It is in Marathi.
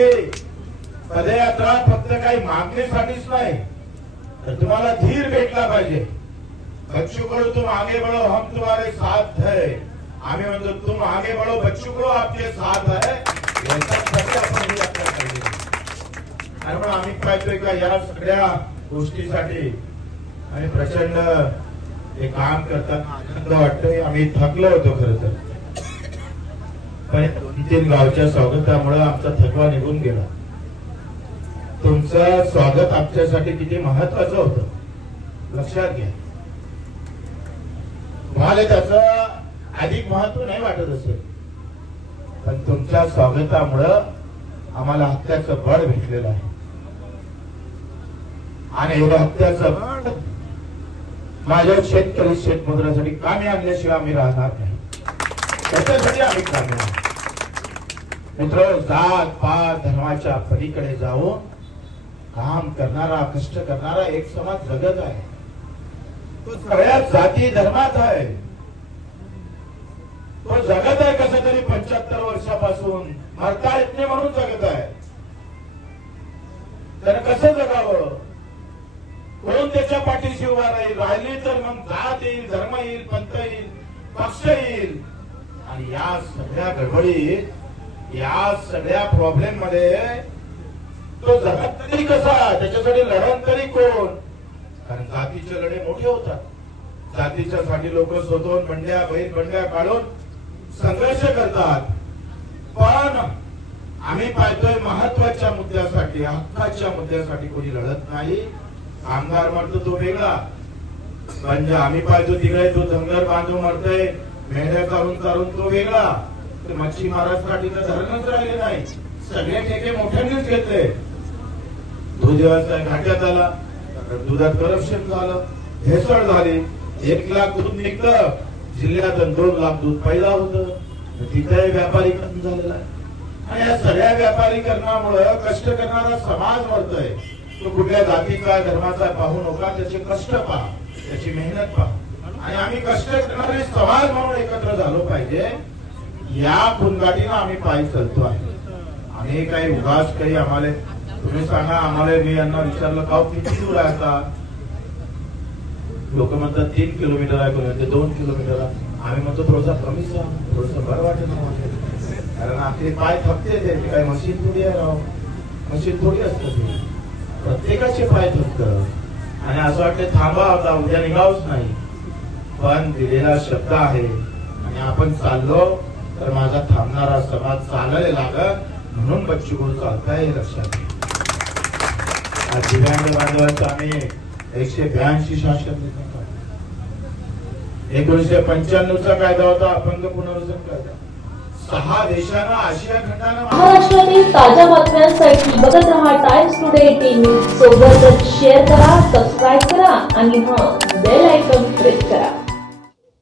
हे पदयात्रा फक्त काही मागणीसाठीच नाही तर तुम्हाला धीर भेटला पाहिजे. बच्चू कडू तुम आगे बढ़ो हम तुम्हारे साथ है. आम्ही म्हणतो तुम आगे बढ़ो बच्चू कडू आपके साथ है. आणि म्हणून आम्ही पाहतोय का या सगळ्या गोष्टीसाठी आणि प्रचंड हे काम करताना आनंद वाटतोय आम्ही थकलो होतो खर तर. पण दोन तीन गावच्या स्वागतामुळे आमचा थकवा निघून गेला. तुमचं स्वागत आमच्यासाठी किती महत्वाचं होतं? लक्षात घ्या. तुम्हाला त्याच अधिक महत्त्व नाही वाटत असेल पण तुमच्या स्वागतामुळं आम्हाला हत्याचं बळ भेटलेलं आहे. आणि एवढं हत्याचं बळ माझ्या शेतकरी शेतमजुरासाठी कामी आणल्याशिवाय आम्ही राहणार नाही. त्याच्यासाठी आम्ही कामी मित्र जात पात धर्माच्या पलीकडे जाऊन काम करणारा कष्ट करणारा एक समाज जगत आहे. तो सगळ्या जाती धर्मात आहे. तो जगत आहे कस तरी पंच्याहत्तर वर्षापासून. मरता येत नाही म्हणून जगत आहे. तर कसं जगावं? कोण त्याच्या पाठीशी उभा राहील? राहिली तर मग जात येईल धर्म येईल पंत येईल पक्ष येईल. आणि या सगळ्या गडबडीत या सगळ्या प्रॉब्लेममध्ये तो जगत तरी कसा त्याच्यासाठी लढण तरी कोण? कारण जातीचे लढे मोठे होतात. जातीच्या साठी लोक स्वतःहून बंड्या बैल बंड्या काढून संघर्ष करतात. पण आम्ही पाहतोय महत्त्वाच्या मुद्द्यासाठी हक्काच्या मुद्द्यासाठी कोणी लढत नाही. आमदार मरतो तो वेगळा. म्हणजे आम्ही पाहतो तिकडे तो धनगर बांधव मरतोय मेंढ्या करून करून तो वेगळा. मच्छीमारासाठी तर धरणच राहिले नाही. सगळे ठेके मोठ्यांनीच घेतले. दूध व्यवसाय घाट्यात आला. दुधात करप्शन झालं. भेसळ झाली. एक लाख दूध निघतं. जिल्ह्यात दोन लाख दूध पैदा होत. तिथे व्यापारीकरण झालेला आहे. आणि या सगळ्या व्यापारीकरणामुळं कष्ट करणारा समाज मरतोय तो कुठल्या जातीचा धर्माचा पाहू नका. त्याचे कष्ट पहा. त्याची मेहनत पहा. आणि आम्ही कष्ट करणारे समाज म्हणून एकत्र झालो पाहिजे. या फुलगाडीनं आम्ही पायी चालतो आहे. आम्ही काही उगाच काही आम्हाला तुम्ही सांगा आम्हाला मी यांना विचारलं का किती दूर आहे आता? लोक म्हणतात तीन किलोमीटर आहे. कोणी म्हणते दोन किलोमीटर आहे. आम्ही म्हणतो थोडासा कमीच थोडस बरं वाटेल कारण आपले पाय थकते ते ते काही मशीन थोडी आहे राव. मशीन थोडी असतं ते. प्रत्येकाचे पाय थकत. आणि असं वाटतं थांबा आता उद्या निघावच नाही. पण दिलेला शब्द आहे. आणि आपण चाललो तर माझा थांबणारा समाज चालायला लागत म्हणून बच्ची गुरु चालता हे लक्षात घ्या. आज दिव्यांग बांधवांचं आम्ही एकशे ब्याऐंशी शासन एकोणीशे पंच्याण्णवचा कायदा होता अपंग पुनर्वसन कायदा. सहा देशांना आशिया खंडानं महाराष्ट्रातील ताज्या बातम्यांसाठी बघत रहा टाइम्स टुडे टीव्ही सोबतच शेअर करा सबस्क्राईब करा आणि हा बेल आयकॉन प्रेस करा.